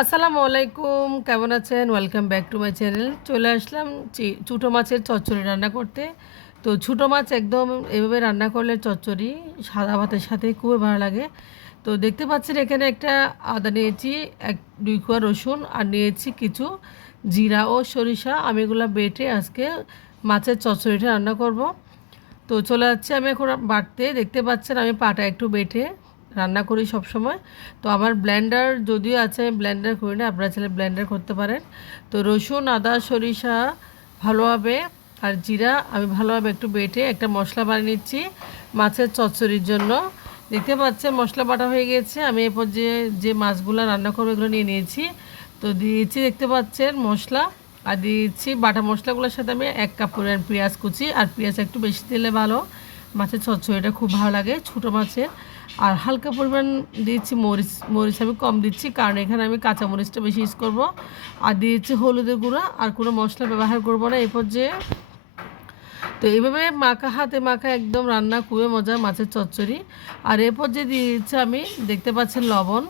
আসসালামু আলাইকুম, কেমন আছেন? Welcome back to my channel. চলে আসলাম ছোটো মাছের চচ্চড়ি রান্না করতে। তো ছোটো মাছ একদম এভাবে রান্না করলে চচ্চড়ি সাদা ভাতের সাথে খুবই ভালো লাগে। তো দেখতে পাচ্ছেন এখানে একটা আদা নিয়েছি, 2 কোয়া রসুন আর নিয়েছি কিছু জিরা ও সরিষা। আমি এগুলো বেটে আজকে মাছের চচ্চড়িটা রান্না করব। তো চলে যাচ্ছে আমি এখন বাটতে। দেখতে পাচ্ছেন আমি পাটা একটু বেটে রান্না করি সব সময়। তো আমার ব্লেন্ডার যদিও আছে, আমি ব্লেন্ডার করি না, আপনারা চাইলে ব্লেন্ডার করতে পারেন। তো রসুন, আদা, সরিষা ভালোভাবে আর জিরা আমি ভালোভাবে একটু বেটে একটা মশলা বানিয়ে নিচ্ছি মাছের চচ্চড়ির জন্য। দেখতে পাচ্ছেন মশলা বাটা হয়ে গেছে। আমি এরপর যে মাছগুলো রান্না করবো এগুলো নিয়ে নিয়েছি। তো দিয়েছি দেখতে পাচ্ছেন মশলা, আর দিয়েছি বাটা মশলাগুলোর সাথে আমি 1 কাপ পরিমাণ পেঁয়াজ কুচি, আর পেঁয়াজ একটু বেশি দিলে ভালো, মাছের চচ্চড়িটা খুব ভালো লাগে ছোটো মাছের। আর হালকা পরিমাণ দিয়েছি মরিচ আমি কম দিচ্ছি, কারণ এখানে আমি কাঁচা মরিচটা বেশি ইউজ করবো। আর দিয়েছি হলুদের গুঁড়া, আর কোনো মশলা ব্যবহার করবো না এরপর যে। তো এইভাবে হাতে মাখা একদম রান্না খুবই মজা মাছের চচ্চড়ি। আর এরপর যে দিয়েছি আমি, দেখতে পাচ্ছেন লবণ।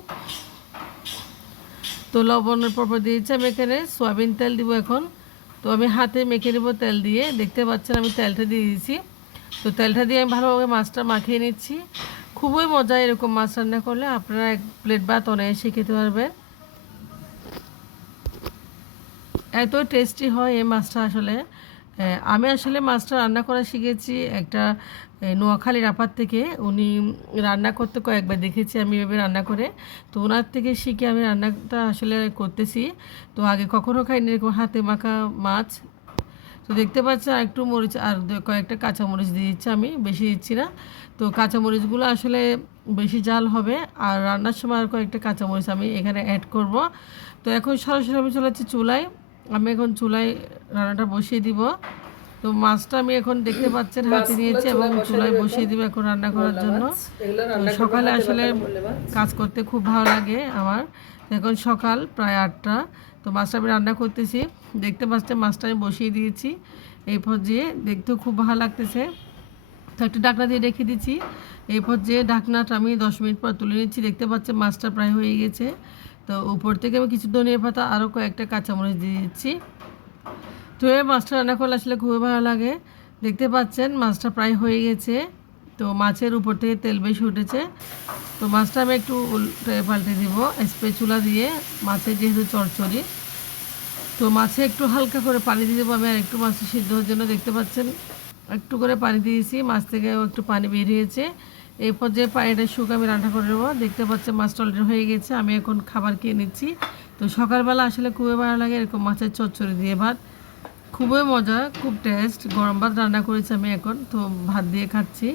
তো লবণের পর দিয়েছি আমি এখানে সয়াবিন তেল দিব এখন। তো আমি হাতে মেখে নেবো তেল দিয়ে। দেখতে পাচ্ছেন আমি তেলটা দিয়ে দিয়েছি। তো তেলটা দিয়ে আমি ভালোভাবে মাছটা মাখিয়ে নিচ্ছি। খুবই মজা এরকম মাছ রান্না করলে, আপনারা 1 প্লেট ভাত অনায়াসে খেতে পারবেন। এত টেস্টি হয় এই মাছটা আসলে। আমি আসলে মাছটা রান্না করা শিখেছি একটা নোয়াখালীর আপার থেকে। উনি রান্না করতে কয়েকবার দেখেছি আমি এভাবে রান্না করে। তো ওনার থেকে শিখে আমি রান্নাটা আসলে করতেছি। তো আগে কখনো খাইনি এরকম হাতে মাখা মাছ। তো দেখতে পাচ্ছেন একটু মরিচ আর কয়েকটা কাঁচামরিচ দিয়ে দিচ্ছি, আমি বেশি দিচ্ছি না। তো কাঁচামরিচগুলো আসলে বেশি ঝাল হবে, আর রান্নার সময় আর কয়েকটা কাঁচামরিচ আমি এখানে অ্যাড করব। তো এখন সরাসরি আমি চলে যাচ্ছি চুলায়। আমি এখন চুলায় রান্নাটা বসিয়ে দিব। তো মাছটা আমি এখন দেখতে পাচ্ছেন হাতে নিয়েছি এবং চুলায় বসিয়ে দিব এখন রান্না করার জন্য। তো সকালে আসলে কাজ করতে খুব ভালো লাগে আমার। এখন সকাল প্রায় 8টা। তো মাছটা আমি রান্না করতেছি। দেখতে পাচ্ছেন মাছটা আমি বসিয়ে দিয়েছি। এই পর্যায়ে দেখতেও খুব ভালো লাগতেছে। তো একটা ঢাকনা দিয়ে রেখে দিচ্ছি। এই পর্যায়ে ঢাকনাটা আমি 10 মিনিট পর তুলে নিচ্ছি। দেখতে পাচ্ছেন মাছটা প্রায় হয়ে গেছে। তো উপর থেকে আমি কিছু ধনিয়া পাতা আরও কয়েকটা কাঁচামরিচ দিয়ে দিচ্ছি। তো এই মাছটা রান্না করলে আসলে খুবই ভালো লাগে। দেখতে পাচ্ছেন মাছটা প্রায় হয়ে গেছে। তো মাছের উপর থেকে তেল বেশি উঠেছে। তো মাছটা আমি একটু উল্টে পাল্টে দিব স্প্যাচুলা দিয়ে, মাছের যেহেতু চচ্চড়ি। তো মাছে একটু হালকা করে পানি দিয়ে দেবো আমি, আর একটু মাছটা সিদ্ধ হওয়ার জন্য। দেখতে পাচ্ছেন একটু করে পানি দিয়েছি, মাছ থেকেও একটু পানি বেরিয়েছে। এই পর্যায়ে পানিটা শুকিয়ে আমি রান্না করে নেবো। দেখতে পাচ্ছেন মাছটা অলরেডি হয়ে গেছে, আমি এখন খাবার খেয়ে নিচ্ছি। তো সকালবেলা আসলে খুবই ভালো লাগে এরকম মাছের চচ্চড়ি দিয়ে ভাত, খুবই মজা, খুব টেস্ট। গরম ভাত রান্না করেছি আমি এখন, তো ভাত দিয়ে খাচ্ছি।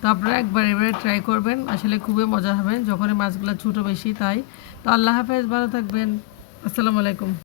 তো আপনারা একবার এবারে ট্রাই করবেন, আসলে খুবই মজা হবে যখন মাছগুলো ছোটো বেশি তাই। তো আল্লাহ হাফেজ, ভালো থাকবেন। আসসালামু আলাইকুম।